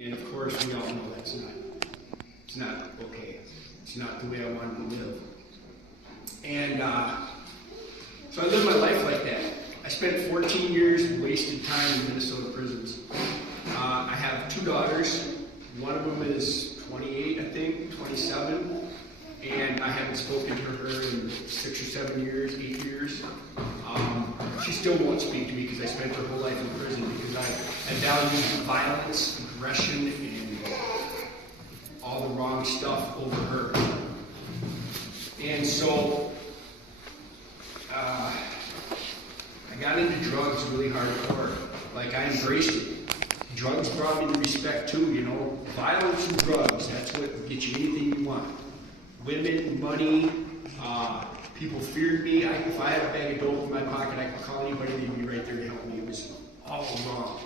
And of course, we all know it's not okay. It's not the way I wanted to live. And so I lived my life like that. I spent 14 years of wasted time in Minnesota prisons. I have 2 daughters. One of them is 28, I think, 27. And I haven't spoken to her in 6 or 7 years, 8 years. She still won't speak to me because I spent her whole life in prison because I value violence, aggression, and all the wrong stuff over her. And so I got into drugs really hardcore. Like, I embraced it. Drugs brought me to respect too, you know. Violence and drugs, that's what gets you anything you want. Women, money, people feared me. If I had a bag of dope in my pocket, I could call anybody, they'd be right there to help me. It was all wrong.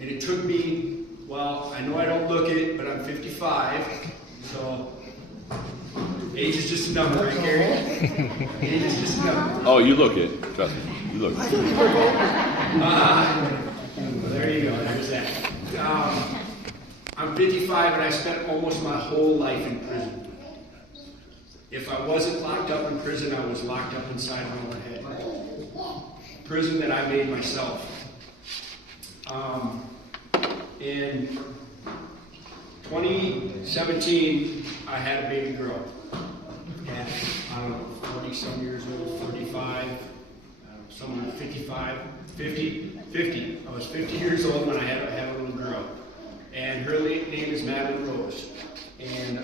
And it took me, well, I know I don't look it, but I'm 55, so age is just a number, right, Gary? Age is just a number. Oh, you look it. Trust me, you look it. Well, there you go, there's that. I'm 55 and I spent almost my whole life in prison. If I wasn't locked up in prison, I was locked up inside my own head. Prison that I made myself. In 2017, I had a baby girl. At, I don't know, 40-some years old, 45, somewhere 55, 50. I was 50 years old when I had a little girl. And her name is Madeline Rose. And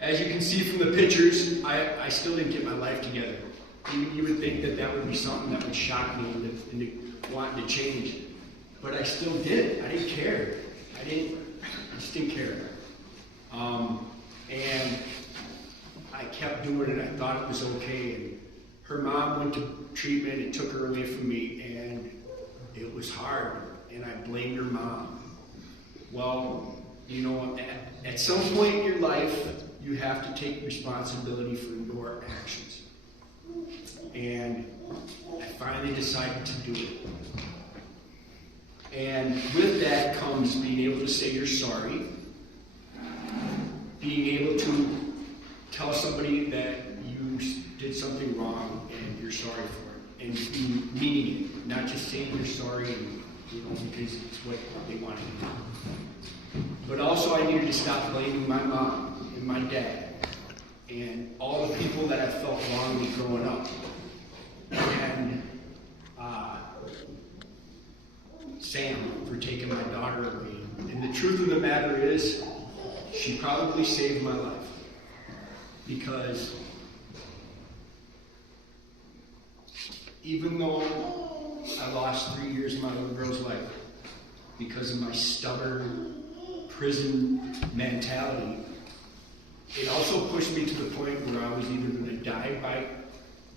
as you can see from the pictures, I still didn't get my life together. You would think that would be something that would shock me and wanting to change. But I still did. I didn't care. I just didn't care. And I kept doing it. I thought it was okay. And her mom went to treatment. It took her away from me. And it was hard. And I blamed her mom. Well, you know, at some point in your life, you have to take responsibility for your actions. And I finally decided to do it. And with that comes being able to say you're sorry, being able to tell somebody that you did something wrong and you're sorry for it, and meaning it, not just saying you're sorry, you know, because it's what they wanted to do. But also I needed to stop blaming my mom and my dad and all the people that I felt wrongly growing up. And Sam for taking my daughter away. And the truth of the matter is, she probably saved my life. Because even though I lost 3 years of my little girl's life because of my stubborn prison mentality, it also pushed me to the point where I was either going to die by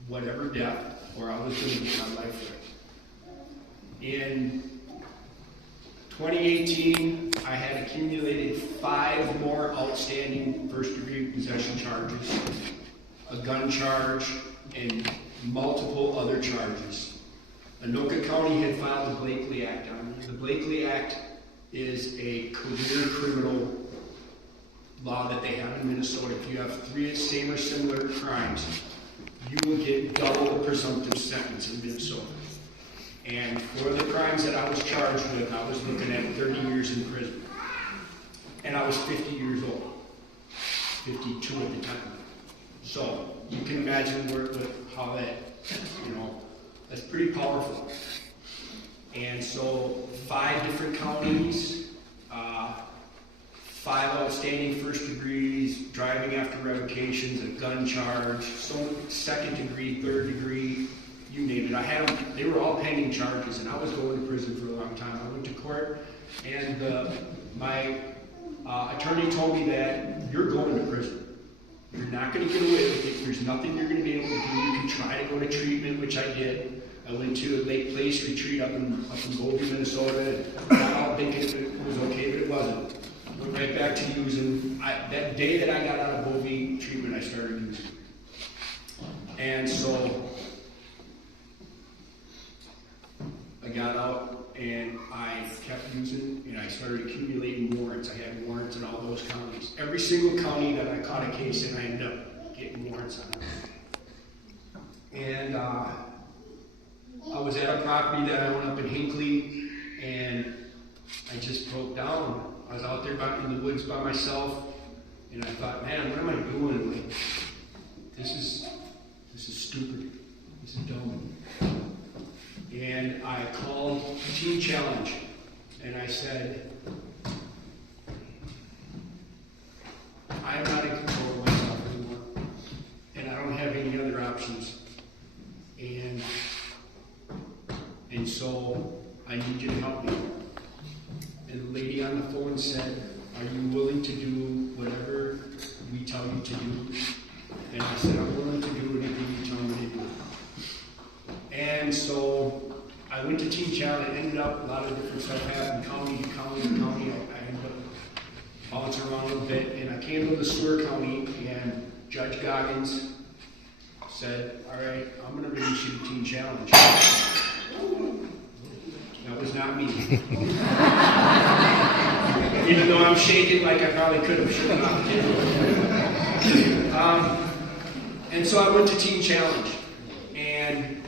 whatever death or I was going to get my life right. In 2018, I had accumulated 5 more outstanding first-degree possession charges, a gun charge, and multiple other charges. Anoka County had filed the Blakely Act on me. The Blakely Act is a career criminal law that they have in Minnesota. If you have 3 same or similar crimes, you will get double the presumptive sentence in Minnesota. And for the crimes that I was charged with, I was looking at 30 years in prison. And I was 50 years old, 52 at the time. So you can imagine how that, you know, that's pretty powerful. And so 5 different counties, 5 outstanding first degrees, driving after revocations, a gun charge, so second degree, third degree, you name it. I had them, they were all pending charges, and I was going to prison for a long time. I went to court, and my attorney told me that you're going to prison. You're not going to get away with it. There's nothing you're going to be able to do. You can try to go to treatment, which I did. I went to a Lake Place retreat up in Bovey, Minnesota, and got out thinking it was okay, but it wasn't. Went right back to using. That day that I got out of Bovey treatment, I started using. And so I got out and I kept using and I started accumulating warrants. I had warrants in all those counties. Every single county that I caught a case in, I ended up getting warrants on it. And I was at a property that I own up in Hinckley, and I just broke down. I was out there in the woods by myself, and I thought, man, what am I doing? Like, this is stupid. This is dumb. And I called Teen Challenge, and I said, I am not in control of myself anymore, and I don't have any other options. And so I need you to help me. And the lady on the phone said, are you willing to do whatever we tell you to do? And I said, I'm willing to do anything you tell me to do. And so I went to Teen Challenge. It ended up a lot of different stuff happened, county to county to county. I ended up bouncing around a little bit, and I came to the Stewart County, and Judge Goggins said, all right, I'm going to release you to Teen Challenge. That was not me. Even though I'm shaking like I probably could have shook off. And so I went to Teen Challenge. And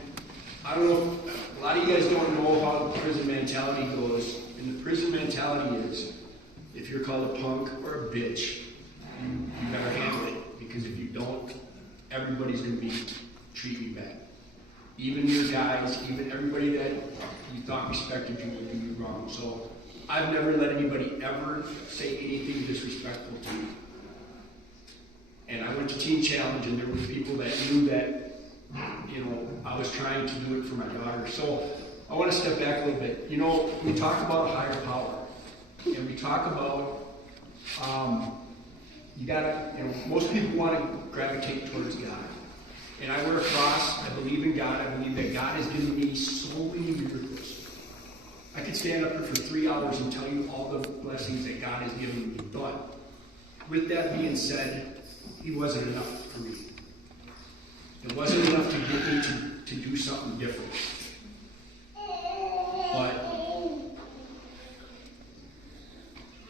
I don't know, a lot of you guys don't know how the prison mentality goes. And the prison mentality is, if you're called a punk or a bitch, you better handle it. Because if you don't, everybody's going to be treating you bad. Even your guys, even everybody that you thought respected you will do you wrong. So I've never let anybody ever say anything disrespectful to me. And I went to Teen Challenge, and there were people that knew that, you know, I was trying to do it for my daughter. So I want to step back a little bit. You know, we talk about higher power, and we talk about, you gotta, you know, most people want to gravitate towards God. And I wear a cross. I believe in God. I believe that God has given me so many miracles. I could stand up here for 3 hours and tell you all the blessings that God has given me. But with that being said, He wasn't enough for me. It wasn't enough to get me to do something different. But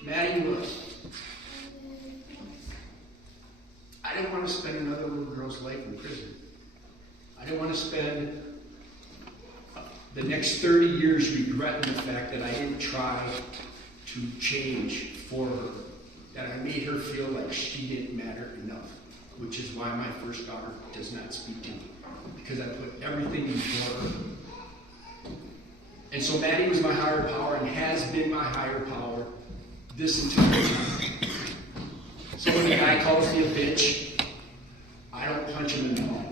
Maddie was. I didn't want to spend another little girl's life in prison. I didn't want to spend the next 30 years regretting the fact that I didn't try to change for her, that I made her feel like she didn't matter enough, which is why my first daughter does not speak to me, because I put everything before her. And so Maddie was my higher power and has been my higher power this entire time. So when a guy calls me a bitch, I don't punch him in the mouth.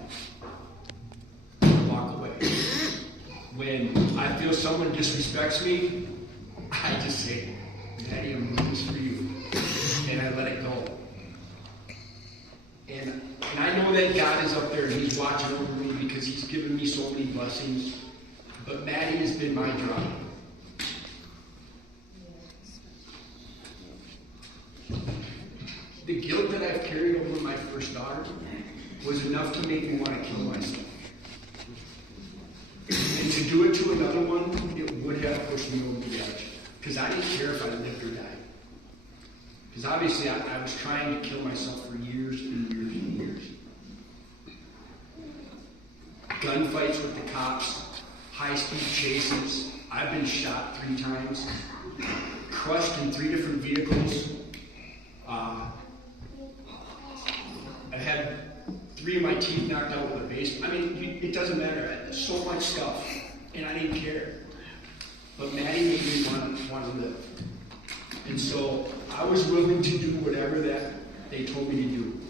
I walk away. When I feel someone disrespects me, I just say, Daddy, I'm doing this for you. And I let it go. And I know that God is up there and He's watching over me because He's given me so many blessings. But Maddie has been my drive. The guilt that I've carried over my first daughter was enough to make me want to kill myself. And to do it to another one, it would have pushed me over the edge. Because I didn't care if I lived or died. Because obviously I was trying to kill myself for years and years and years. Gunfights with the cops, high-speed chases. I've been shot 3 times, crushed in 3 different vehicles. I had 3 of my teeth knocked out with a base. I mean, it doesn't matter. I had so much stuff, and I didn't care. But Maddie made me want to live. And so I was willing to do whatever that they told me to do.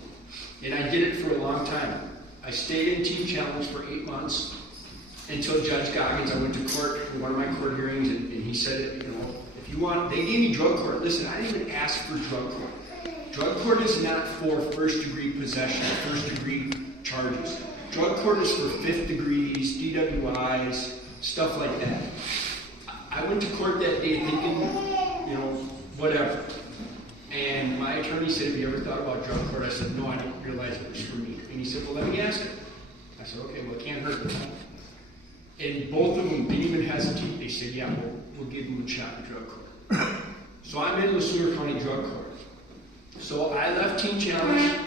And I did it for a long time. I stayed in Teen Challenge for 8 months until Judge Goggins, I went to court for one of my court hearings, and he said, you know, if you want, they gave me drug court. Listen, I didn't even ask for drug court. Drug court is not for first-degree possession, first-degree charges. Drug court is for 5th degrees, DWIs, stuff like that. I went to court that day thinking, you know, whatever. And my attorney said, have you ever thought about drug court? I said, no, I didn't realize it was for me. And he said, well, let me ask it. I said, okay, well, it can't hurt. And both of them didn't even hesitate. They said, yeah, we'll give him a shot in drug court. So I'm in LeSueur County Drug Court. So I left Teen Challenge.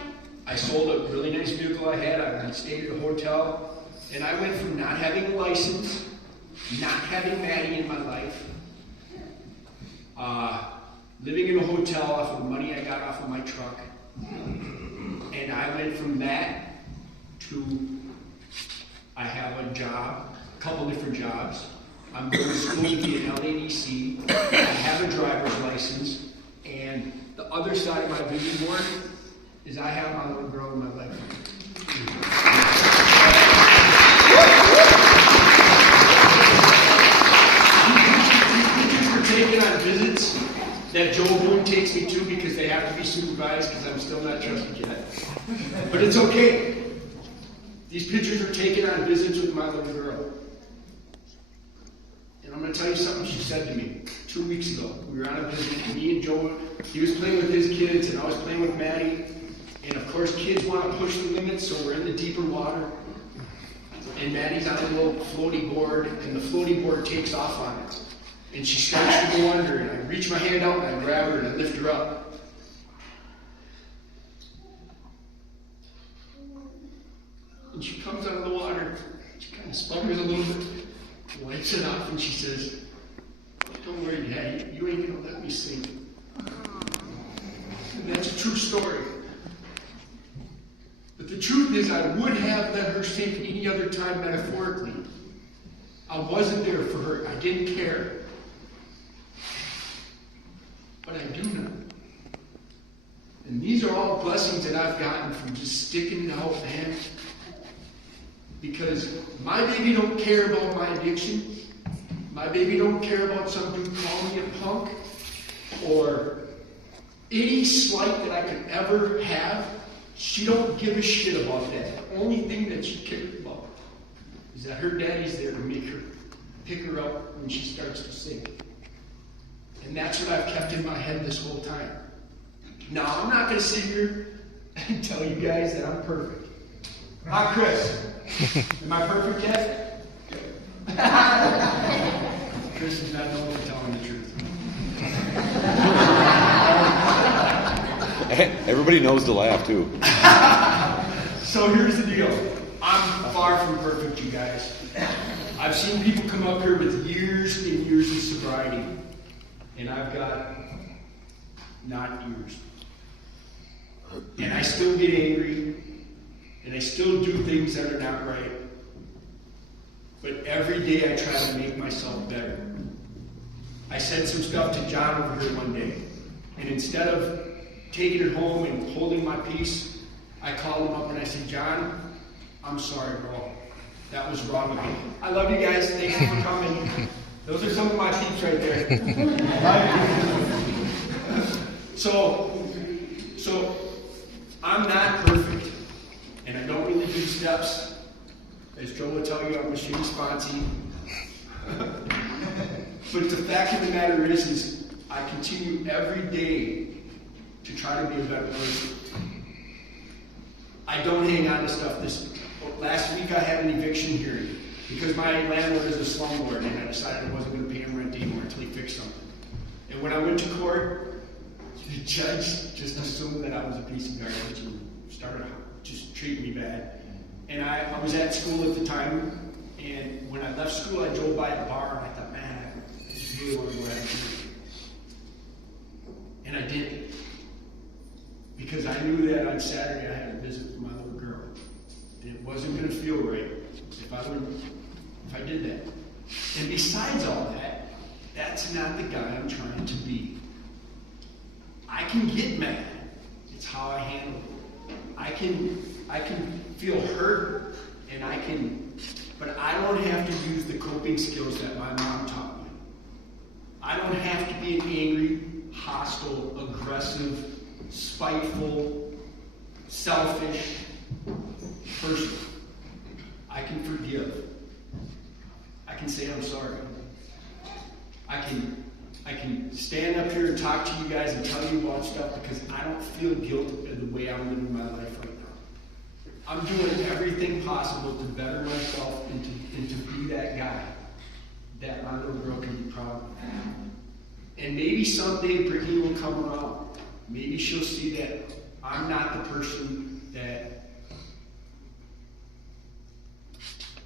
I sold a really nice vehicle I had. I stayed at a hotel. And I went from not having a license, not having Maddie in my life, living in a hotel off of the money I got off of my truck. And I went from that to I have a job, a couple different jobs. I'm going to school to be an LADC. I have a driver's license. And the other side of my vision board is I have my little girl in my life. We're taking on visits that Joe Boone takes me to because they have to be supervised because I'm still not trusted yet. But it's okay. These pictures are taken on visits with my little girl. And I'm going to tell you something she said to me 2 weeks ago. We were on a visit, me and Joe, he was playing with his kids and I was playing with Maddie. And of course kids want to push the limits, so we're in the deeper water. And Maddie's on a little floaty board and the floaty board takes off on it. And she starts to go under and I reach my hand out and I grab her and I lift her up. And she comes out of the water, she kind of sputters a little bit, wipes it off, and she says, "Don't worry, Daddy, you ain't gonna let me sink." And that's a true story. But the truth is, I would have let her sink any other time metaphorically. I wasn't there for her, I didn't care. But I do know. And these are all blessings that I've gotten from just sticking it out, man. Because my baby don't care about my addiction. My baby don't care about some dude calling me a punk. Or any slight that I could ever have. She don't give a shit about that. The only thing that she cares about is that her daddy's there to pick her up when she starts to sink. And that's what I've kept in my head this whole time. Now, I'm not going to sit here and tell you guys that I'm perfect. Hi, Chris. Am I perfect yet? Chris is not known for telling the truth. Everybody knows to laugh, too. So here's the deal. I'm far from perfect, you guys. I've seen people come up here with years and years of sobriety. And I've got not years. And I still get angry. And I still do things that are not right. But every day I try to make myself better. I said some stuff to John over here one day. And instead of taking it home and holding my peace, I called him up and I said, "John, I'm sorry, bro. That was wrong of me. I love you guys. Thank you for coming." Those are some of my peeps right there. So I'm not perfect. And I don't really do steps. As Joe will tell you, I'm a shitty sponsee. But the fact of the matter is I continue every day to try to be a better person. I don't hang on to stuff. Last week I had an eviction hearing because my landlord is a slumlord and I decided I wasn't going to pay him rent anymore until he fixed something. And when I went to court, the judge just assumed that I was a piece of garbage and started just treating me bad. And I was at school at the time, and when I left school, I drove by a bar and I thought, man, I just really want to go out and drink. And I didn't. Because I knew that on Saturday I had a visit with my little girl. And it wasn't going to feel right if I did that. And besides all that, that's not the guy I'm trying to be. I can get mad. It's how I handle it. I can feel hurt, but I don't have to use the coping skills that my mom taught me. I don't have to be an angry, hostile, aggressive, spiteful, selfish person. I can forgive. I can say I'm sorry. I can stand up here and talk to you guys and tell you about stuff because I don't feel guilt of the way I'm living my life right now. I'm doing everything possible to better myself and to be that guy that my little girl can be proud of. And maybe someday Brittany will come around. Maybe she'll see that I'm not the person that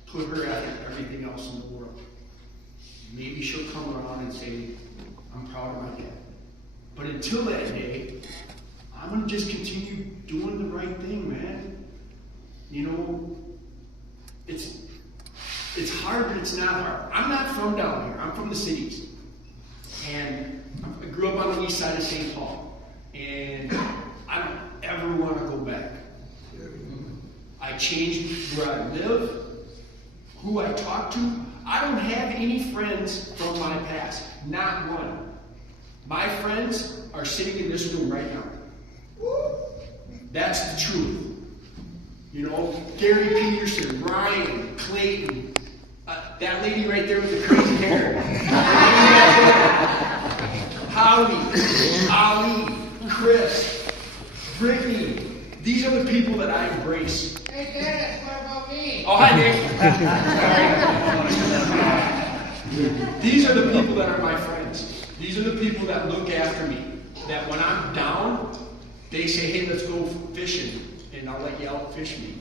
put her after everything else in the world. Maybe she'll come around and say, I'm proud of my dad. But until that day, I'm going to just continue doing the right thing, man. You know, it's hard, but it's not hard. I'm not from down here. I'm from the cities. And I grew up on the east side of St. Paul. And I don't ever want to go back. I changed where I live, who I talk to. I don't have any friends from my past. Not one. My friends are sitting in this room right now. That's the truth. You know, Gary Peterson, Ryan, Clayton, that lady right there with the crazy hair. Howie, Ali, Chris, Brittany. These are the people that I embrace. Hey, Dennis, what about me? Oh, hi, Nick. These are the people that are my friends. These are the people that look after me. That when I'm down, they say, hey, let's go fishing. And I'll let you outfish me.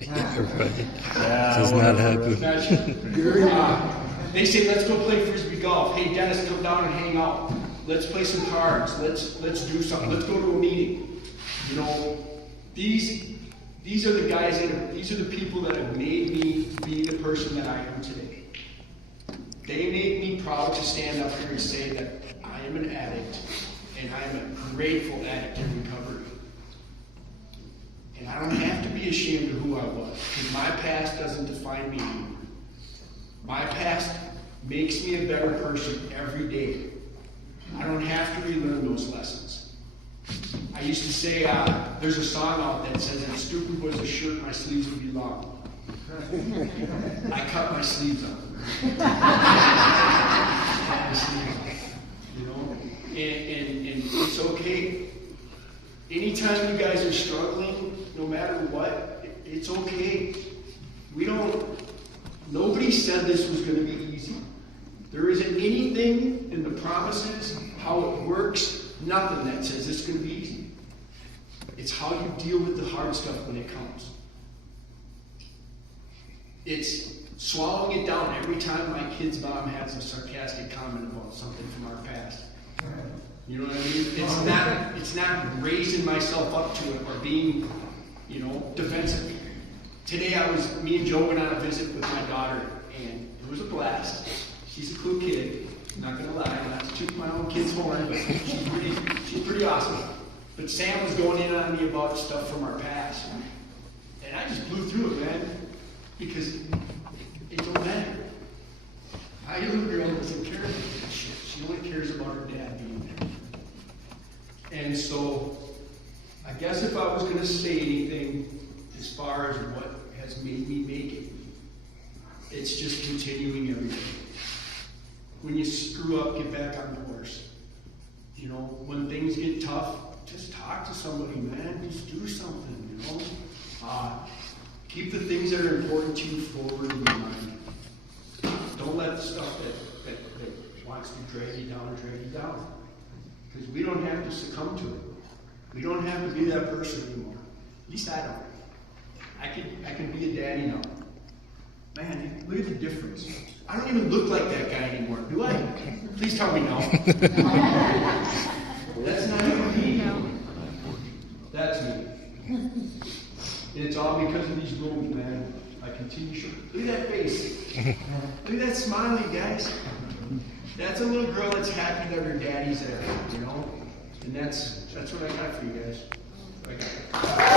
Does not happen. They say, let's go play frisbee golf. Hey, Dennis, come down and hang out. Let's play some cards. Let's do something. Let's go to a meeting. You know, these are the guys these are the people that have made me be the person that I am today. They make me proud to stand up here and say that I am an addict, and I am a grateful addict in recovery. And I don't have to be ashamed of who I was, because my past doesn't define me anymore. My past makes me a better person every day. I don't have to relearn those lessons. I used to say, there's a song out that says, if stupid was a shirt, my sleeves would be long. I cut my sleeves off. You know? And it's okay. Anytime you guys are struggling, no matter what, it's okay. Nobody said this was going to be easy. There isn't anything in the promises, how it works, nothing that says it's going to be easy. It's how you deal with the hard stuff when it comes. It's swallowing it down every time my kid's mom has a sarcastic comment about something from our past. You know what I mean? It's not raising myself up to it or being, defensive. Today me and Joe went on a visit with my daughter, and it was a blast. She's a cool kid. I'm not gonna lie, not to toot my own kid's horn, but she's pretty awesome. But Sam was going in on me about stuff from our past, and I just blew through it, man, because it don't matter. My little girl doesn't care about that shit. She only cares about her dad being there. And so, I guess if I was going to say anything as far as what has made me make it, it's just continuing every day. When you screw up, get back on the horse. When things get tough, just talk to somebody, man. Just do something, Keep the things that are important to you forward in your mind. Don't let the stuff that wants to drag you down. Because we don't have to succumb to it. We don't have to be that person anymore. At least I don't. I can be a daddy now. Man, look at the difference. I don't even look like that guy anymore, do I? Please tell me no. That's not even me. That's me. And it's all because of these rules, man. I continue to look at that face. Look at that smiley, guys. That's a little girl that's happy that her daddy's there, And that's what I got for you guys. I got.